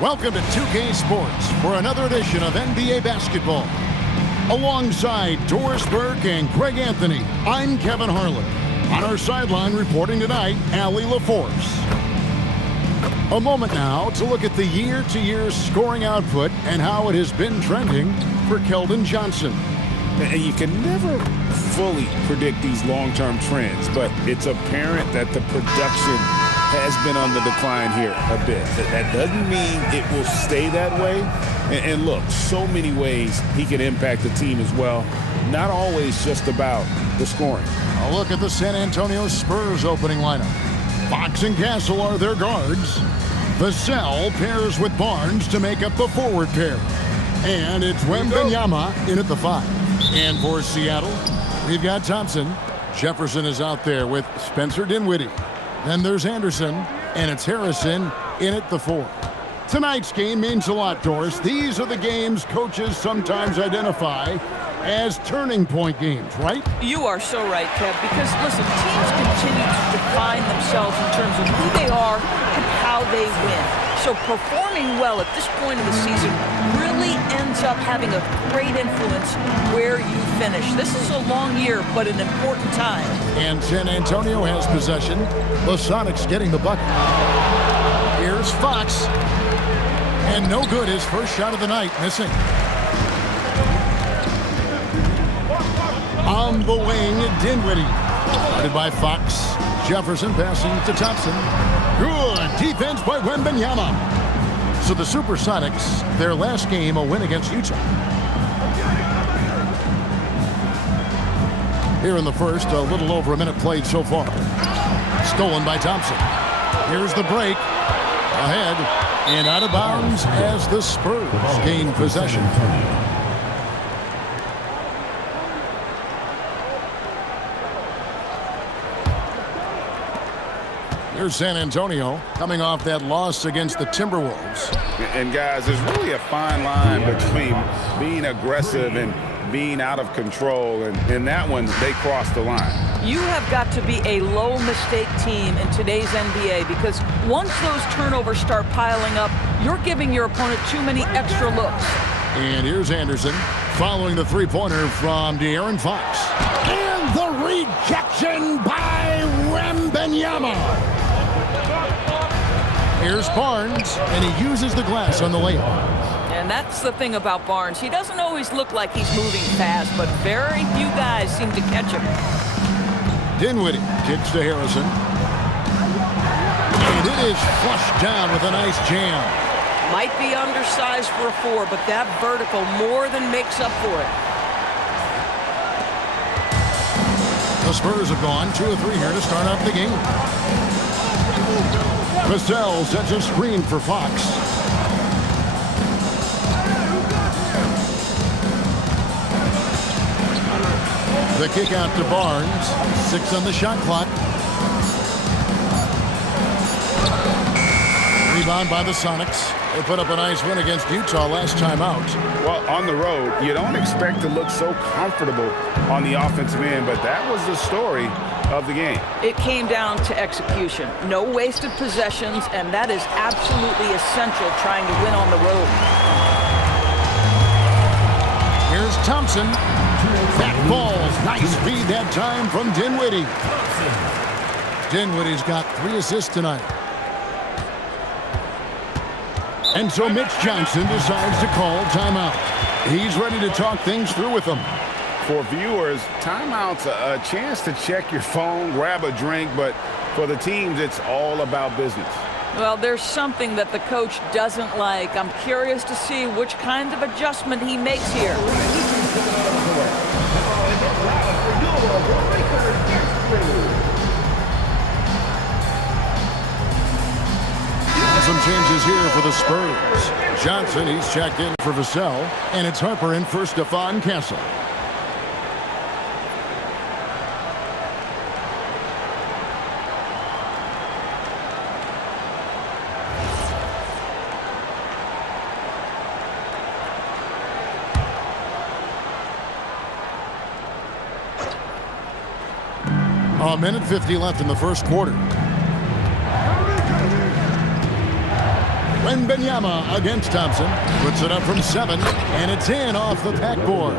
Welcome to 2K Sports for another edition of NBA basketball. Alongside Doris Burke and Greg Anthony, I'm Kevin Harlan. On our sideline reporting tonight, Allie LaForce. A moment now to look at the year-to-year scoring output and how it has been trending for Keldon Johnson. And you can never fully predict these long-term trends, but it's apparent that the production has been on the decline here a bit. That doesn't mean it will stay that way. And look, so many ways he can impact the team as well. Not always just about the scoring. A look at the San Antonio Spurs opening lineup. Fox and Castle are their guards. Vassell pairs with Barnes to make up the forward pair. And it's Wembanyama in at the 5. And for Seattle, we've got Thompson. Jefferson is out there with Spencer Dinwiddie. Then there's Anderson, and it's Harrison in at the 4. Tonight's game means a lot, Doris. These are the games coaches sometimes identify as turning point games, right? You are so right, Kev, because, listen, teams continue to define themselves in terms of who they are and how they win. So performing well at this point in the season really ends up having a great influence where you finish. This is a long year, but an important time. And San Antonio has possession. The Sonics getting the bucket. Here's Fox. And no good, his first shot of the night, missing. On the wing, Dinwiddie. Guarded by Fox. Jefferson passing to Thompson. Good defense by Wembanyama. So the Supersonics, their last game, a win against Utah. Here in the first, a little over a minute played so far. Stolen by Thompson. Here's the break. Ahead and out of bounds as the Spurs gain possession. Here's San Antonio coming off that loss against the Timberwolves. And guys, there's really a fine line between being aggressive and being out of control. And in that one, they crossed the line. You have got to be a low-mistake team in today's NBA because once those turnovers start piling up, you're giving your opponent too many extra looks. And here's Anderson following the three-pointer from De'Aaron Fox. And the rejection by Wembanyama. Here's Barnes, and he uses the glass on the layup. And that's the thing about Barnes. He doesn't always look like he's moving fast, but very few guys seem to catch him. Dinwiddie kicks to Harrison. And it is flushed down with a nice jam. Might be undersized for a 4, but that vertical more than makes up for it. The Spurs have gone 2 of 3 here to start off the game. Vassell sets a screen for Fox. The kick out to Barnes. 6 on the shot clock. Rebound by the Sonics. They put up a nice win against Utah last time out. Well, on the road, you don't expect to look so comfortable on the offensive end, but that was the story of the game. It came down to execution. No wasted possessions, and that is absolutely essential trying to win on the road. Here's Thompson. That falls. Nice feed that time from Dinwiddie. Dinwiddie's got 3 assists tonight. And so Mitch Johnson decides to call timeout. He's ready to talk things through with them. For viewers, timeout's a chance to check your phone, grab a drink, but for the teams, it's all about business. Well, there's something that the coach doesn't like. I'm curious to see which kind of adjustment he makes here. Some changes here for the Spurs. Johnson, he's checked in for Vassell, and it's Harper in for Stephon Castle. A minute 50 left in the first quarter. Wembanyama against Thompson. Puts it up from 7, and it's in off the backboard.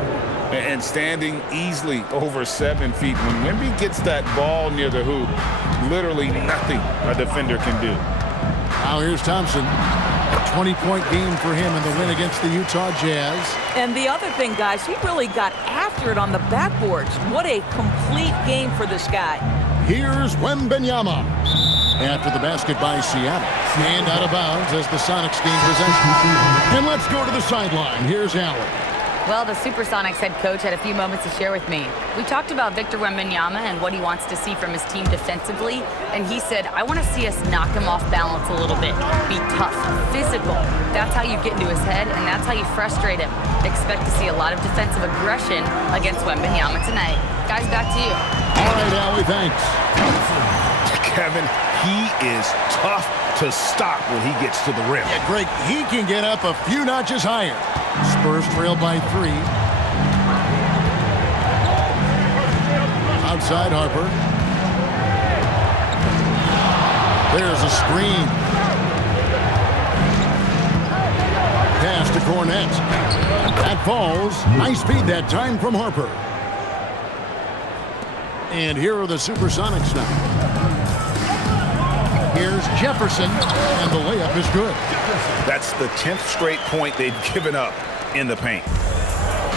And standing easily over 7 feet. When Wemby gets that ball near the hoop, literally nothing a defender can do. Now here's Thompson. A 20-point game for him in the win against the Utah Jazz. And the other thing, guys, he really got after it on the backboards. What a complete game for this guy. Here's Wembanyama. After the basket by Seattle. And out of bounds as the Sonics gain possession. And let's go to the sideline. Here's Allen. Well, the Supersonics head coach had a few moments to share with me. We talked about Victor Wembanyama and what he wants to see from his team defensively, and he said, I want to see us knock him off balance a little bit. Be tough, physical. That's how you get into his head, and that's how you frustrate him. Expect to see a lot of defensive aggression against Wembanyama tonight. Guys, back to you. All right, Allie, thanks. Kevin, he is tough to stop when he gets to the rim. Yeah, Greg, he can get up a few notches higher. Spurs trail by 3. Outside Harper. There's a screen. Pass to Cornette. That falls. Nice speed that time from Harper. And here are the Supersonics now. Here's Jefferson, and the layup is good. That's the 10th straight point they've given up in the paint.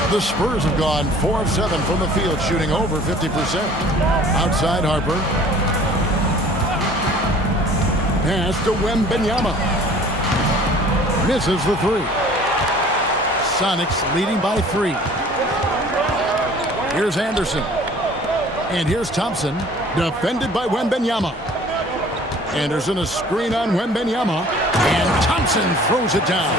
The Spurs have gone 4 of 7 from the field, shooting over 50%. Outside Harper. Pass to Wembanyama. Misses the 3. Sonics leading by 3. Here's Anderson. And here's Thompson, defended by Wembanyama. Anderson a screen on Wembanyama, and Thompson throws it down.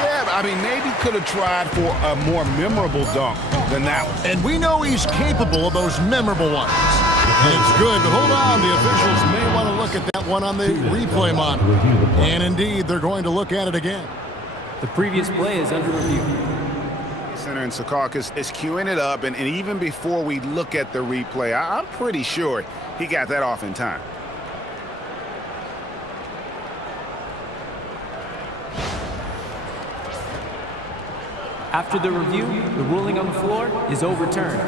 Yeah, I mean, maybe could have tried for a more memorable dunk than that one. And we know he's capable of those memorable ones. And it's good, but hold on, the officials may want to look at that one on the replay monitor. And indeed, they're going to look at it again. The previous play is under review. Center and Secaucus is queuing it up, and even before we look at the replay, I'm pretty sure he got that off in time. After the review, the ruling on the floor is overturned.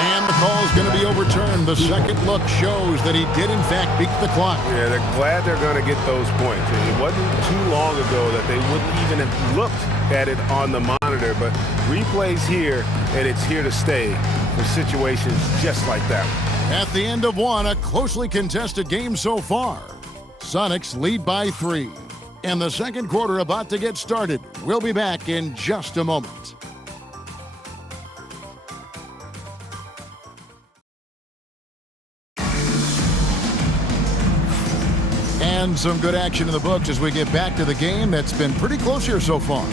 And the call is going to be overturned. The second look shows that he did, in fact, beat the clock. Yeah, they're glad they're going to get those points. It wasn't too long ago that they wouldn't even have looked at it on the monitor, but replays here, and it's here to stay for situations just like that. At the end of one, a closely contested game so far. Sonics lead by 3. And the second quarter about to get started. We'll be back in just a moment. And some good action in the books as we get back to the game that's been pretty close here so far.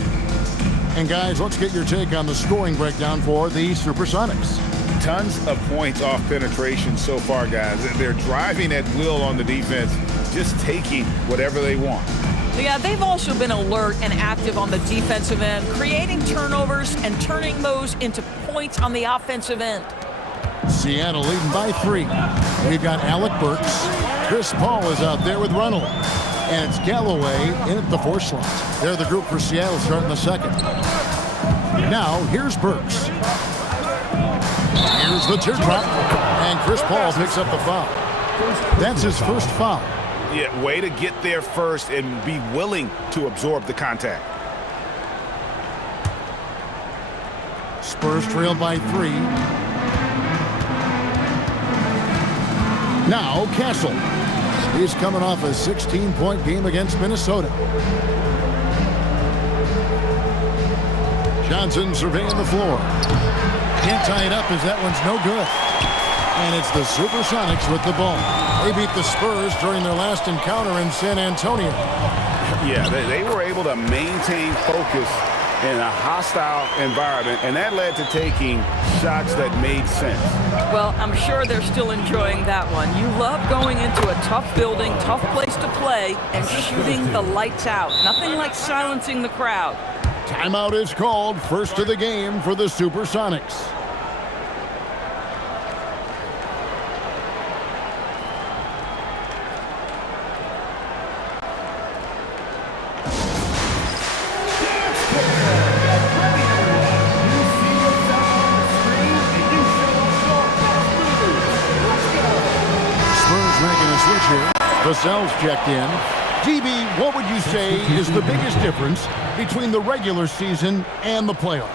And guys, let's get your take on the scoring breakdown for the Supersonics. Tons of points off penetration so far, guys. They're driving at will on the defense, just taking whatever they want. Yeah, they've also been alert and active on the defensive end, creating turnovers and turning those into points on the offensive end. Seattle leading by 3. We've got Alec Burks. Chris Paul is out there with Reynolds. And it's Galloway in at the 4 slot. They're the group for Seattle starting the second. Now, here's Burks. Here's the teardrop. And Chris Paul picks up the foul. That's his first foul. Yeah, way to get there first and be willing to absorb the contact. Spurs trail by 3. Now Castle. He's coming off a 16-point game against Minnesota. Johnson surveying the floor. Can't tie it up as that one's no good. And it's the Supersonics with the ball. They beat the Spurs during their last encounter in San Antonio. Yeah, they were able to maintain focus in a hostile environment, and that led to taking shots that made sense. Well, I'm sure they're still enjoying that one. You love going into a tough building, tough place to play, and shooting the lights out. Nothing like silencing the crowd. Timeout is called. First of the game for the Supersonics. Vassell's checked in. DB, what would you say is the biggest difference between the regular season and the playoffs?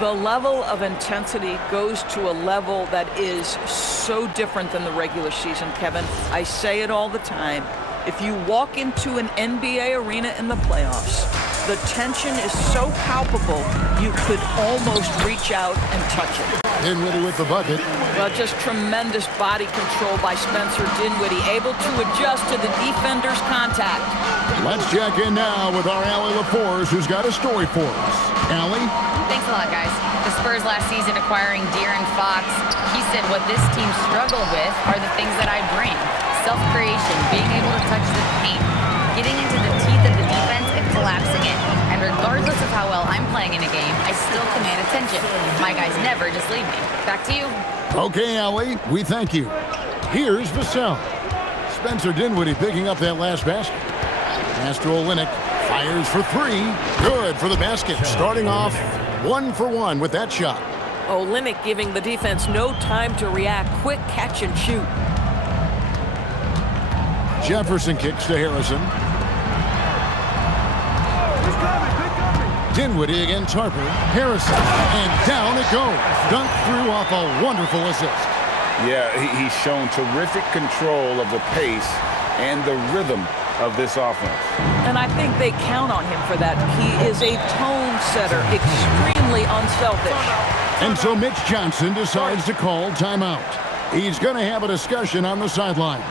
The level of intensity goes to a level that is so different than the regular season, Kevin. I say it all the time. If you walk into an NBA arena in the playoffs, the tension is so palpable, you could almost reach out and touch it. Dinwiddie with the bucket. Well, just tremendous body control by Spencer Dinwiddie, able to adjust to the defender's contact. Let's check in now with our Allie LaForce, who's got a story for us. Allie? Thanks a lot, guys. The Spurs last season acquiring De'Aaron Fox. He said what this team struggled with are the things that I bring. Self-creation, being able to touch the paint, getting into the teeth of the defense and collapsing it. And regardless of how well I'm playing in a game, I still command attention. My guys never just leave me. Back to you. Okay, Allie, we thank you. Here's Vassell. Spencer Dinwiddie picking up that last basket. Pass to Olynyk. Fires for three. Good for the basket. Starting off 1 for 1 with that shot. Olynyk giving the defense no time to react. Quick catch and shoot. Jefferson kicks to Harrison. Dinwiddie against Harper. Harrison. And down it goes. Dunked through off a wonderful assist. Yeah, he's shown terrific control of the pace and the rhythm of this offense. And I think they count on him for that. He is a tone setter, extremely unselfish. And so Mitch Johnson decides to call timeout. He's going to have a discussion on the sideline.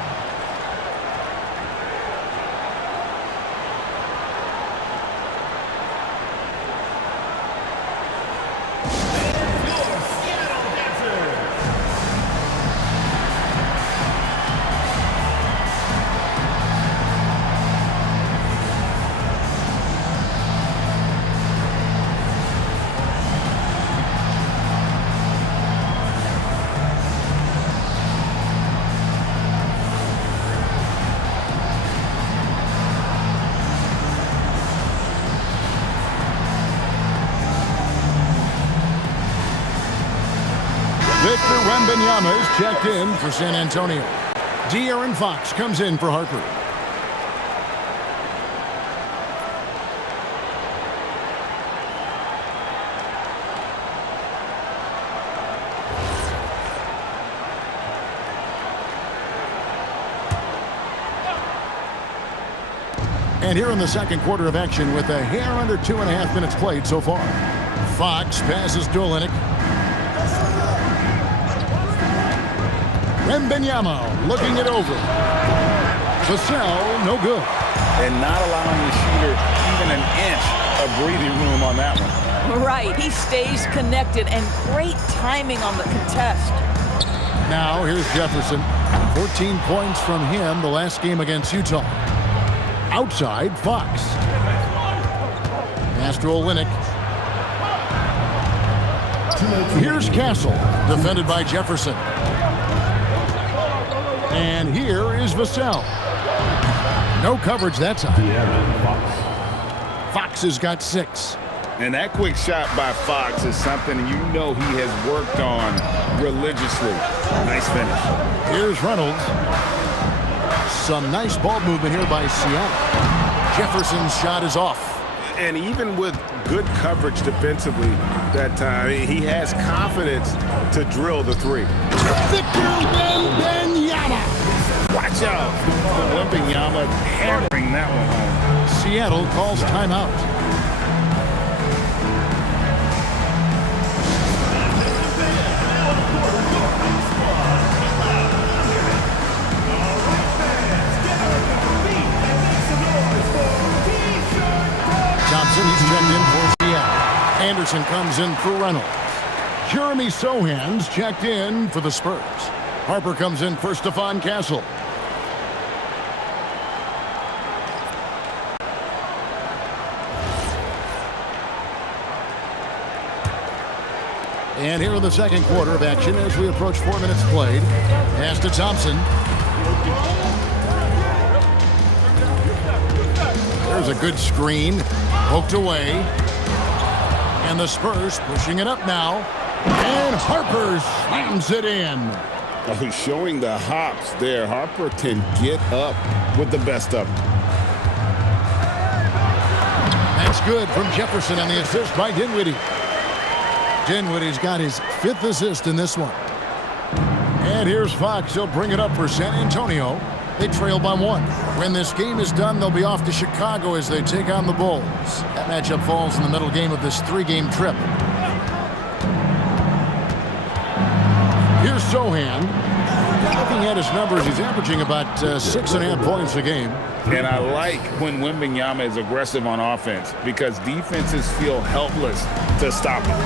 Wembanyama is checked in for San Antonio. De'Aaron Fox comes in for Harper. And here in the second quarter of action with a hair under 2.5 minutes played so far. Fox passes to Olynyk. Wembanyama looking it over. Vassell, no good. And not allowing the shooter even an inch of breathing room on that one. Right, he stays connected, and great timing on the contest. Now here's Jefferson. 14 points from him the last game against Utah. Outside, Fox. Pass to Olynyk. Here's Castle, defended by Jefferson. And here is Vassell. No coverage that time. Fox has got 6. And that quick shot by Fox is something you know he has worked on religiously. Nice finish. Here's Reynolds. Some nice ball movement here by Seattle. Jefferson's shot is off. And even with good coverage defensively that time, he has confidence to drill the three. Victor Wembanyama. Watch out. Wembanyama hammering that one home. Seattle calls timeout. Thompson, he's checked in for Seattle. Anderson comes in for Reynolds. Jeremy Sohan's checked in for the Spurs. Harper comes in for Stephon Castle. And here in the second quarter of action as we approach 4 minutes played. Pass to Thompson. There's a good screen. Poked away. And the Spurs pushing it up now. And Harper slams it in. Oh, showing the hops there. Harper can get up with the best of them. That's good from Jefferson on the assist by Dinwiddie. Dinwiddie's got his 5th assist in this one. And here's Fox. He'll bring it up for San Antonio. They trail by 1. When this game is done, they'll be off to Chicago as they take on the Bulls. That matchup falls in the middle game of this 3-game trip. Here's Sohan. Looking at his numbers, he's averaging about 6.5 points a game. And I like when Wembanyama is aggressive on offense because defenses feel helpless to stop him.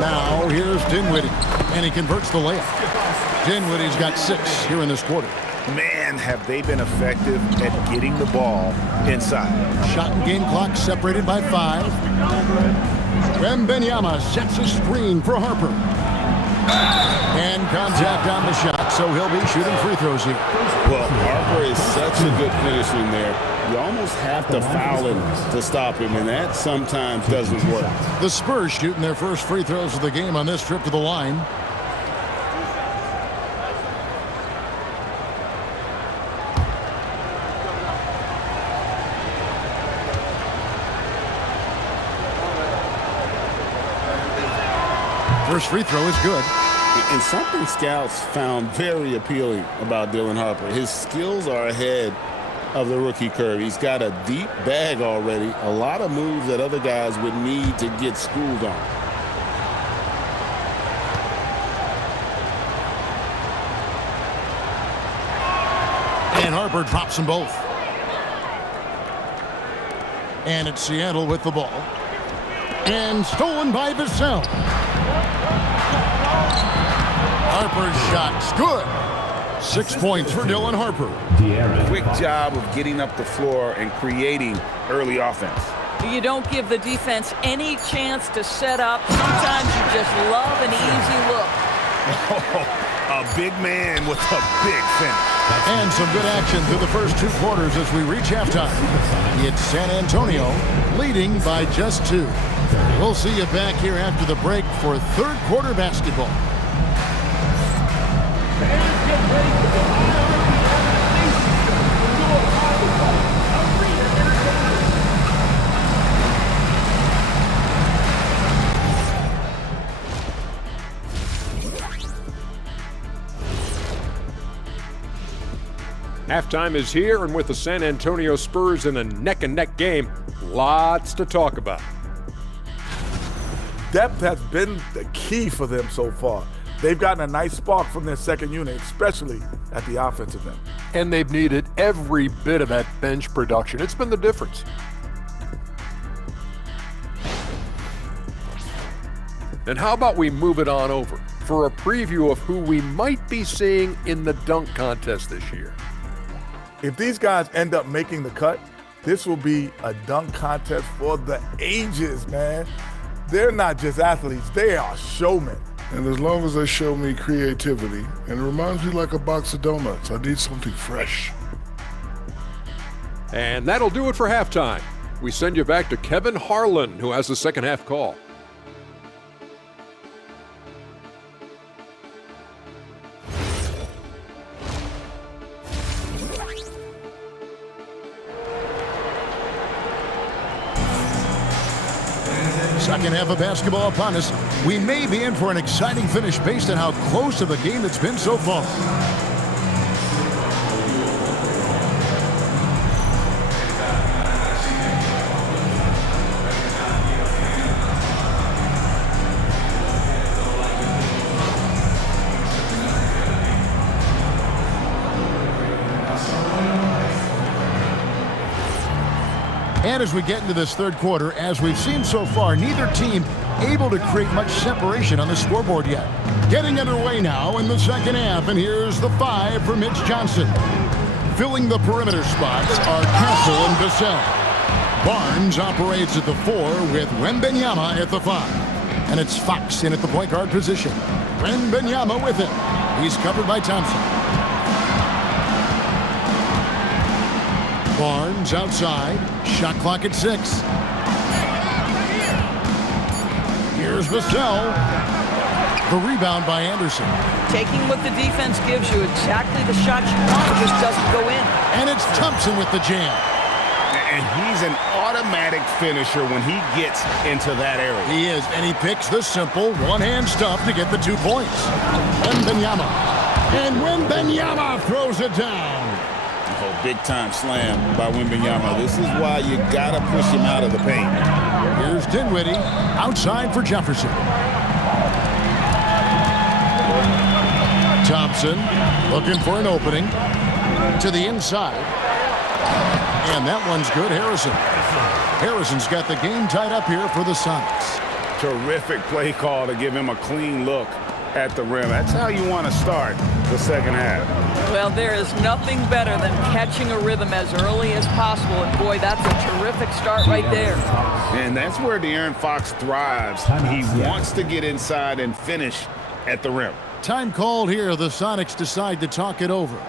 Now here's Dinwiddie, and he converts the layup. Dinwiddie's got 6 here in this quarter. Man, have they been effective at getting the ball inside. Shot and game clock separated by 5. Wembanyama sets a screen for Harper. And contact on the shot, so he'll be shooting free throws here. Well, Harper is such a good finisher in there. You almost have to foul him to stop him, and that sometimes doesn't work. The Spurs shooting their first free throws of the game on this trip to the line. First free throw is good. And something scouts found very appealing about Dylan Harper. His skills are ahead of the rookie curve. He's got a deep bag already, a lot of moves that other guys would need to get schooled on. And Harper drops them both. And it's Seattle with the ball. And stolen by Vassell. Harper's shot's good. 6 points for Dylan Harper. Quick job of getting up the floor and creating early offense. You don't give the defense any chance to set up. Sometimes you just love an easy look. A big man with a big finish. And some good action through the first 2 quarters as we reach halftime. It's San Antonio leading by just 2. We'll see you back here after the break for 3rd quarter basketball. Halftime is here, and with the San Antonio Spurs in a neck-and-neck game, lots to talk about. Depth has been the key for them so far. They've gotten a nice spark from their second unit, especially at the offensive end. And they've needed every bit of that bench production. It's been the difference. And how about we move it on over for a preview of who we might be seeing in the dunk contest this year. If these guys end up making the cut, this will be a dunk contest for the ages, man. They're not just athletes, they are showmen. And as long as they show me creativity, and it reminds me like a box of donuts, I need something fresh. And that'll do it for halftime. We send you back to Kevin Harlan, who has the second half call. Second half of basketball upon us. We may be in for an exciting finish based on how close of a game it's been so far. And as we get into this 3rd quarter, as we've seen so far, neither team able to create much separation on the scoreboard yet. Getting underway now in the second half, and here's the 5 for Mitch Johnson. Filling the perimeter spots are Castle and Vassell. Barnes operates at the 4 with Wembanyama at the 5. And it's Fox in at the point guard position. Wembanyama with it. He's covered by Thompson. Barnes outside. Shot clock at 6. Here's Vassell. The rebound by Anderson. Taking what the defense gives you, exactly the shot you want, just doesn't go in. And it's Thompson with the jam. And he's an automatic finisher when he gets into that area. He is, and he picks the simple one-hand stuff to get the 2 points. Wembanyama. And Wembanyama throws it down. Oh, big-time slam by Wembanyama. This is why you got to push him out of the paint. Here's Dinwiddie outside for Jefferson. Thompson looking for an opening to the inside. And that one's good. Harrison's got the game tied up here for the Sonics. Terrific play call to give him a clean look at the rim. That's how you want to start the second half. Well, there is nothing better than catching a rhythm as early as possible. And boy, that's a terrific start right there. And that's where De'Aaron Fox thrives. He wants to get inside and finish at the rim. Time called here. The Sonics decide to talk it over.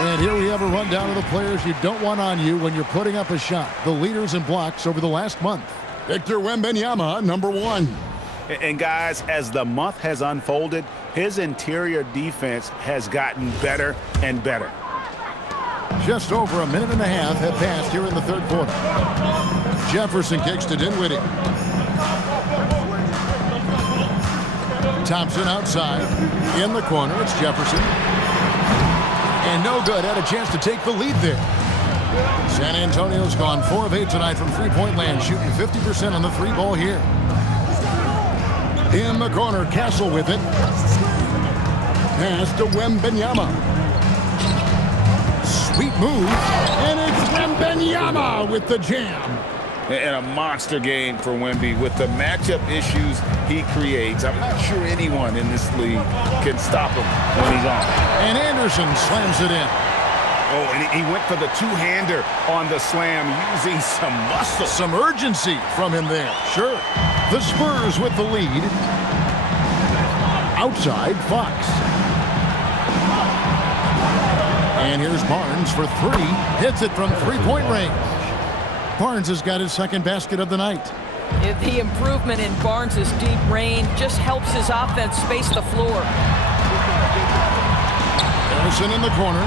And here we have a rundown of the players you don't want on you when you're putting up a shot. The leaders in blocks over the last month. Victor Wembanyama, number 1. And guys, as the month has unfolded, his interior defense has gotten better and better. Just over a minute and a half have passed here in the third quarter. Jefferson kicks to Dinwiddie. Thompson outside. In the corner, it's Jefferson. And no good. Had a chance to take the lead there. San Antonio's gone 4 of 8 tonight from three-point land, shooting 50% on the 3-ball here. In the corner, Castle with it. Pass to Wembanyama. Sweet move. And it's Wembanyama with the jam. And a monster game for Wemby with the matchup issues he creates. I'm not sure anyone in this league can stop him when he's on. And Anderson slams it in. Oh, and he went for the two-hander on the slam using some muscle. Some urgency from him there. Sure. The Spurs with the lead. Outside, Fox. And here's Barnes for 3. Hits it from three-point range. Barnes has got his second basket of the night. The improvement in Barnes' deep range just helps his offense space the floor. Harrison in the corner.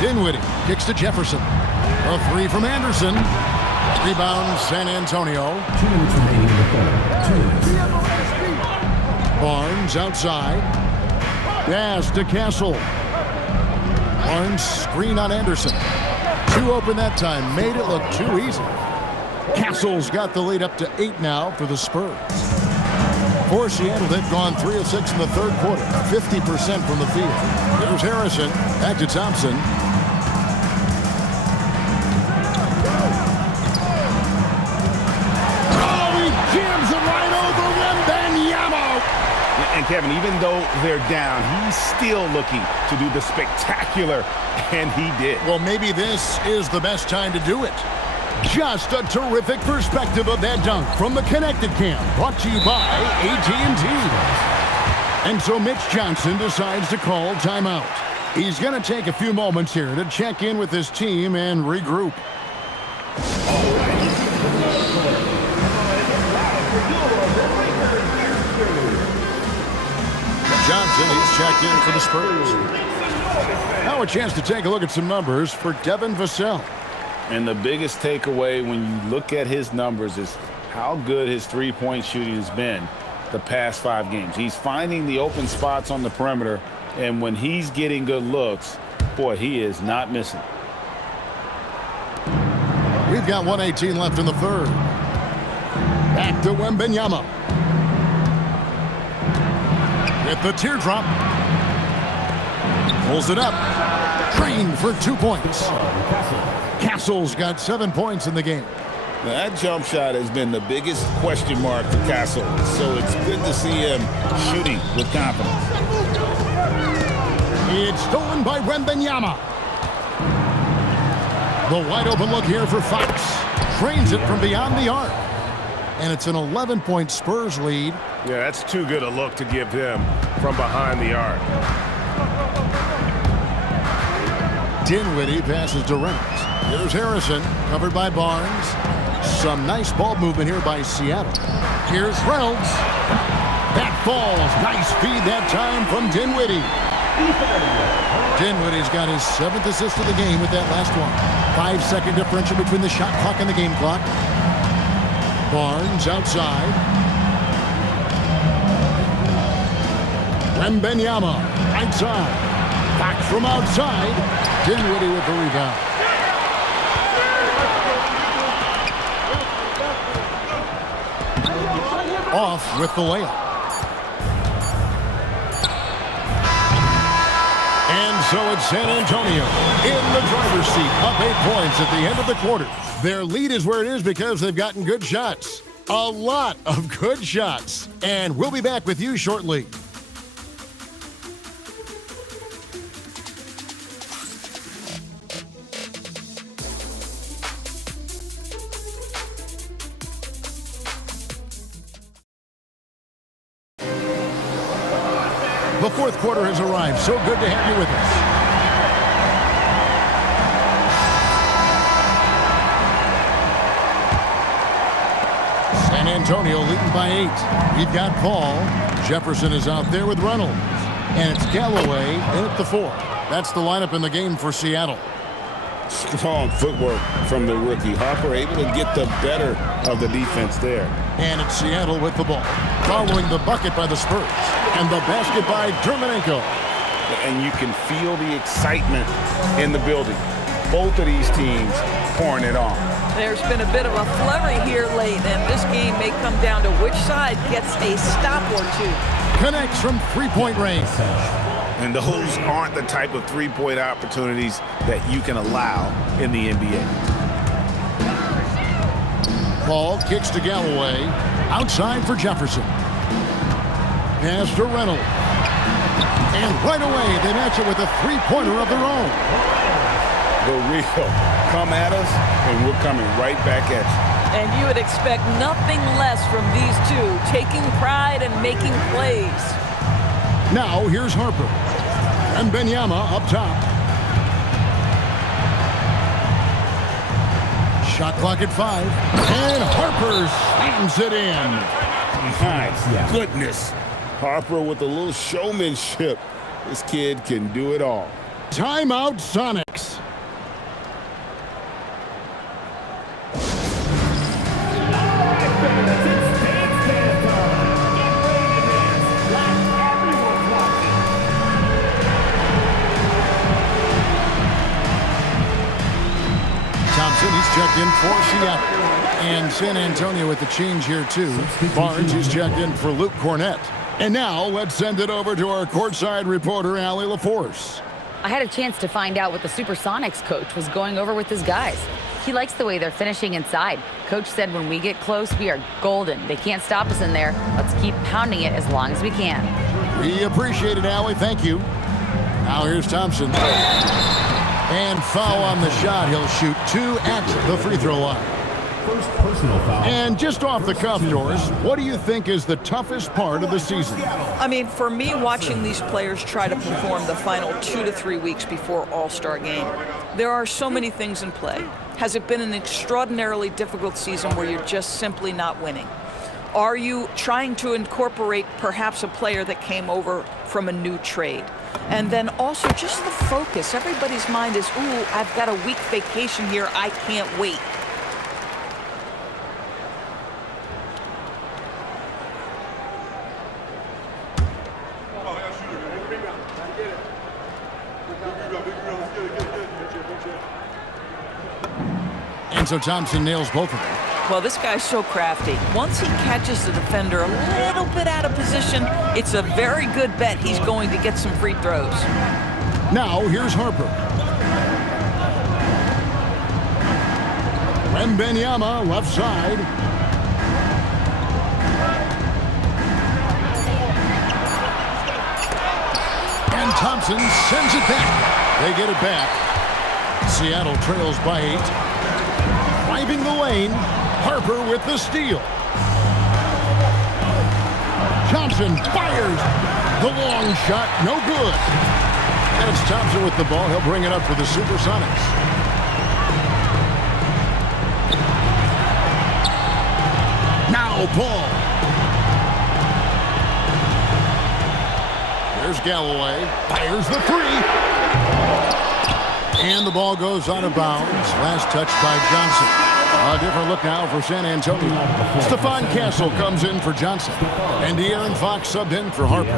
Dinwiddie kicks to Jefferson. A 3 from Anderson. Rebound San Antonio. 2 minutes remaining in the quarter. 2 minutes. Barnes outside. Pass to Castle. Barnes screen on Anderson. 2 open that time. Made it look too easy. Castle's got the lead up to 8 now for the Spurs. For Seattle, they've gone 3 of 6 in the third quarter. 50% from the field. There's Harrison. Back to Thompson. Oh, he jams it right over Wembanyama. And Kevin, even though they're down, he's still looking to do the spectacular, and he did. Well, maybe this is the best time to do it. Just a terrific perspective of that dunk from the Connected Cam, brought to you by AT&T. And so Mitch Johnson decides to call timeout. He's going to take a few moments here to check in with his team and regroup. Johnson, he's checked in for the Spurs. Now a chance to take a look at some numbers for Devin Vassell. And the biggest takeaway when you look at his numbers is how good his three-point shooting has been the past 5 games. He's finding the open spots on the perimeter, and when he's getting good looks, boy, he is not missing. We've got 1:18 left in the third. Back to Wembanyama. With the teardrop. Pulls it up. Trained for 2 points. Castle's got 7 points in the game. Now, that jump shot has been the biggest question mark for Castle, so it's good to see him shooting with confidence. It's stolen by Wembanyama. The wide open look here for Fox. Trains it from beyond the arc. And it's an 11-point Spurs lead. Yeah, that's too good a look to give him from behind the arc. Dinwiddie passes to Reynolds. Here's Harrison, covered by Barnes. Some nice ball movement here by Seattle. Here's Reynolds. That falls. Nice feed that time from Dinwiddie. Dinwiddie's got his 7th assist of the game with that last one. 5-second differential between the shot clock and the game clock. Barnes outside. Wembanyama right side. Back from outside. Dinwiddie with the rebound. Off with the layup. And so it's San Antonio in the driver's seat, up 8 points at the end of the quarter. Their lead is where it is because they've gotten good shots. A lot of good shots. And we'll be back with you shortly. The fourth quarter has arrived. So good to have you with us. San Antonio leading by 8. We've got Paul. Jefferson is out there with Reynolds. And it's Galloway in at the 4. That's the lineup in the game for Seattle. Strong footwork from the rookie. Harper able to get the better of the defense there. And it's Seattle with the ball. Following the bucket by the Spurs. And the basket by Dermonenko. And you can feel the excitement in the building. Both of these teams pouring it on. There's been a bit of a flurry here late, and this game may come down to which side gets a stop or two. Connects from three-point range. And those aren't the type of three-point opportunities that you can allow in the NBA. Ball kicks to Galloway. Outside for Jefferson. Pass to Reynolds. And right away, they match it with a three-pointer of their own. The real come at us, and we're coming right back at you. And you would expect nothing less from these two, taking pride and making plays. Now, here's Harper. And Wembanyama up top. Shot clock at 5. And Harper slams it in. My goodness. Harper with a little showmanship. This kid can do it all. Timeout Sonics. Thompson, he's checked in for Seattle. And San Antonio with the change here, too. Barnes, he's checked in for Luke Cornett. And now, let's send it over to our courtside reporter, Allie LaForce. I had a chance to find out what the Supersonics coach was going over with his guys. He likes the way they're finishing inside. Coach said when we get close, we are golden. They can't stop us in there. Let's keep pounding it as long as we can. We appreciate it, Allie. Thank you. Now here's Thompson. And foul on the shot. He'll shoot 2 at the free throw line. First personal foul. And just off the cuff, Doris, what do you think is the toughest part of the season? I mean, for me, watching these players try to perform the final 2 to 3 weeks before All-Star game, there are so many things in play. Has it been an extraordinarily difficult season where you're just simply not winning? Are you trying to incorporate perhaps a player that came over from a new trade? And then also just the focus. Everybody's mind is, ooh, I've got a week vacation here. I can't wait. And so Thompson nails both of them. Well, this guy's so crafty. Once he catches the defender a little bit out of position, it's a very good bet he's going to get some free throws. Now, here's Harper. Wembanyama, left side. And Thompson sends it back. They get it back. Seattle trails by 8. Driving the lane. Harper with the steal. Johnson fires. The long shot, no good. And it's Thompson with the ball. He'll bring it up for the Supersonics. Now Paul. There's Galloway. Fires the three. And the ball goes out of bounds. Last touch by Johnson. A different look now for San Antonio. Stephon Castle comes in for Johnson. And De'Aaron Fox subbed in for Harper.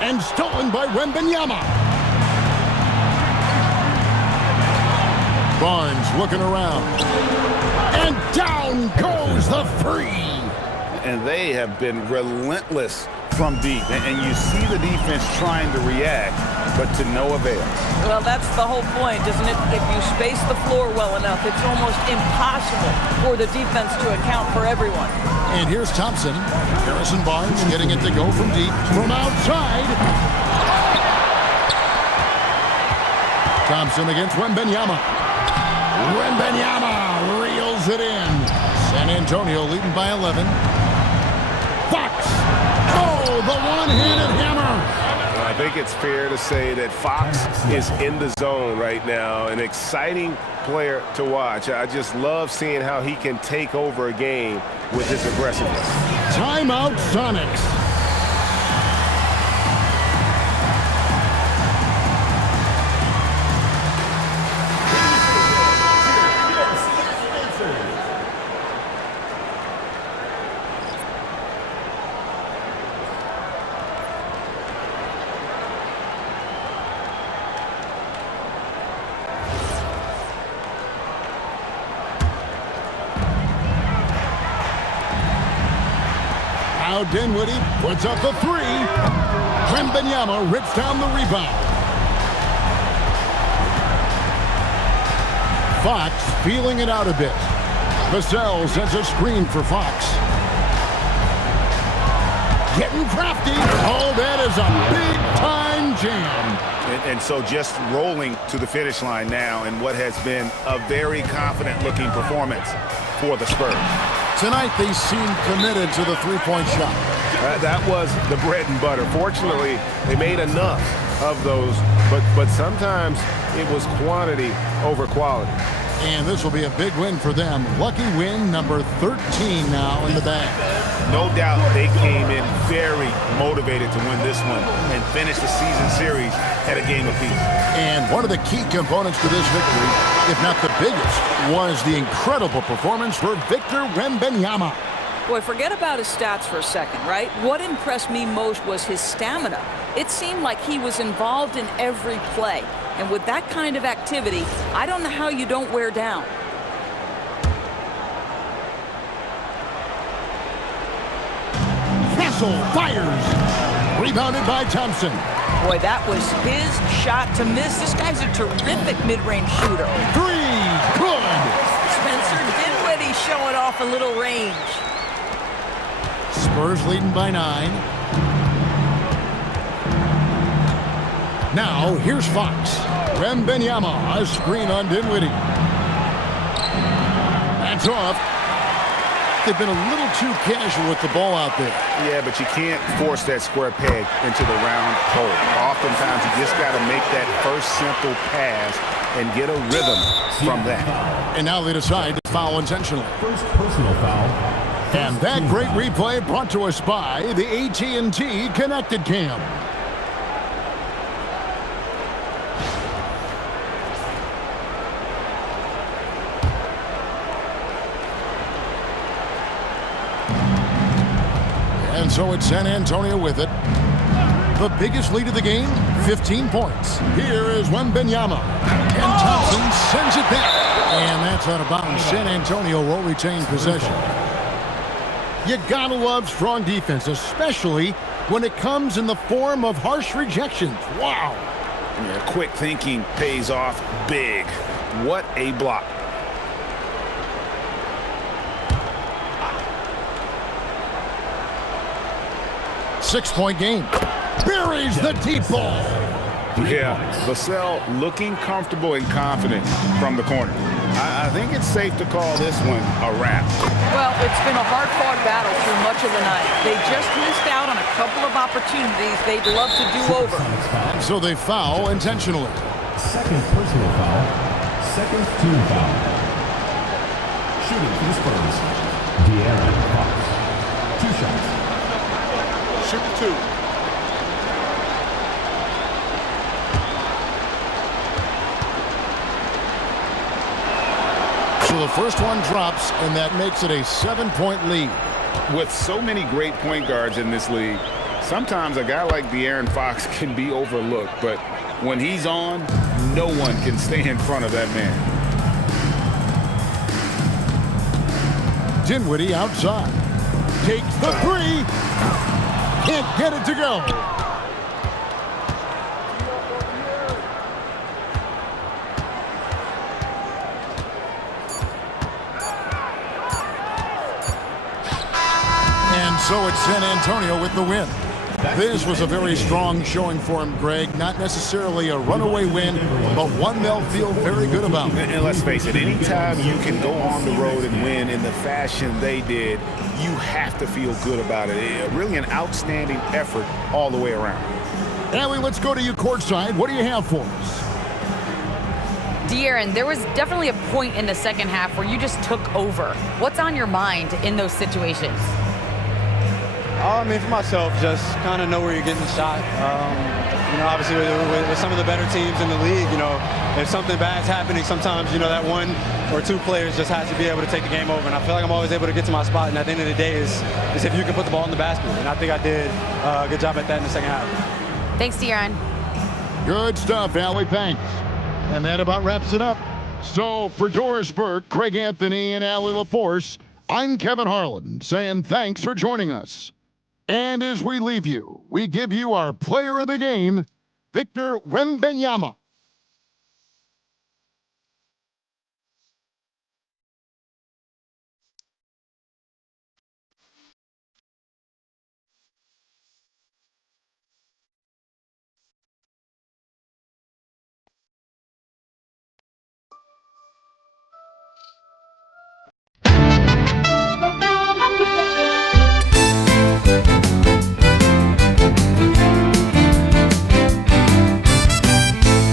And stolen by Wembanyama. Barnes looking around. And down goes the free. And they have been relentless from deep. And you see the defense trying to react, but to no avail. Well, that's the whole point, isn't it? If you space the floor well enough, it's almost impossible for the defense to account for everyone. And here's Thompson. Harrison Barnes getting it to go from deep. From outside. Thompson against Wembanyama. Wembanyama reels it in. San Antonio leading by 11. Fox. Oh, the one-handed hammer. I think it's fair to say that Fox is in the zone right now, an exciting player to watch. I just love seeing how he can take over a game with his aggressiveness. Timeout, Sonics. Now Dinwiddie puts up the three. Wembanyama rips down the rebound. Fox feeling it out a bit. Vassell sends a screen for Fox. Getting crafty. Oh, that is a big-time jam. And so just rolling to the finish line now in what has been a very confident-looking performance for the Spurs. Tonight, they seem committed to the three-point shot. That was the bread and butter. Fortunately, they made enough of those, but sometimes it was quantity over quality. And this will be a big win for them. Lucky win number 13 now in the bag. No doubt they came in very motivated to win this one and finish the season series at a game apiece. And one of the key components to this victory, if not the biggest, was the incredible performance for Victor Wembanyama. Boy, forget about his stats for a second, right? What impressed me most was his stamina. It seemed like he was involved in every play. And with that kind of activity, I don't know how you don't wear down. Castle fires. Rebounded by Thompson. Boy, that was his shot to miss. This guy's a terrific mid-range shooter. Three, good. Spencer Dinwiddie showing off a little range. Spurs leading by 9. Now, here's Fox. Wembanyama, a screen on Dinwiddie. That's off. They've been a little too casual with the ball out there. Yeah, but you can't force that square peg into the round hole. Oftentimes, you just got to make that first simple pass and get a rhythm from that. And now they decide to foul intentionally. First personal foul. And that great replay brought to us by the AT&T Connected Cam. And so it's San Antonio with it. The biggest lead of the game, 15 points. Here is Wembanyama. And Thompson sends it back. And that's out of bounds. San Antonio will retain possession. You gotta love strong defense, especially when it comes in the form of harsh rejections. Wow. Yeah, quick thinking pays off big. What a block. Six-point game. Buries the deep ball. Yeah, Vassell looking comfortable and confident from the corner. I think it's safe to call this one a wrap. Well, it's been a hard-fought battle through much of the night. They just missed out on a couple of opportunities they'd love to do over. And so they foul intentionally. Second personal foul. Second team foul. Shooting for the Spurs. De'Aaron Fox. 2 shots. Shoot 2. So the first one drops, and that makes it a 7-point lead. With so many great point guards in this league, sometimes a guy like De'Aaron Fox can be overlooked, but when he's on, no one can stay in front of that man. Dinwiddie outside. Takes the 3. Can't get it to go. And so it's San Antonio with the win. This was a very strong showing for him, Greg. Not necessarily a runaway win, but one they'll feel very good about. And let's face it, anytime you can go on the road and win in the fashion they did, you have to feel good about it. Really an outstanding effort all the way around. Allie, let's go to you courtside. What do you have for us? De'Aaron, there was definitely a point in the second half where you just took over. What's on your mind in those situations? I mean, for myself, just kind of know where you're getting the shot. You know, obviously with some of the better teams in the league, you know, if something bad's happening, sometimes, you know, that 1 or 2 players just has to be able to take the game over. And I feel like I'm always able to get to my spot. And at the end of the day is if you can put the ball in the basket. And I think I did a good job at that in the second half. Thanks, De'Aaron. Good stuff, Allie. Thanks. And that about wraps it up. So for Doris Burke, Craig Anthony, and Allie LaForce, I'm Kevin Harlan saying thanks for joining us. And as we leave you, we give you our player of the game, Victor Wembanyama.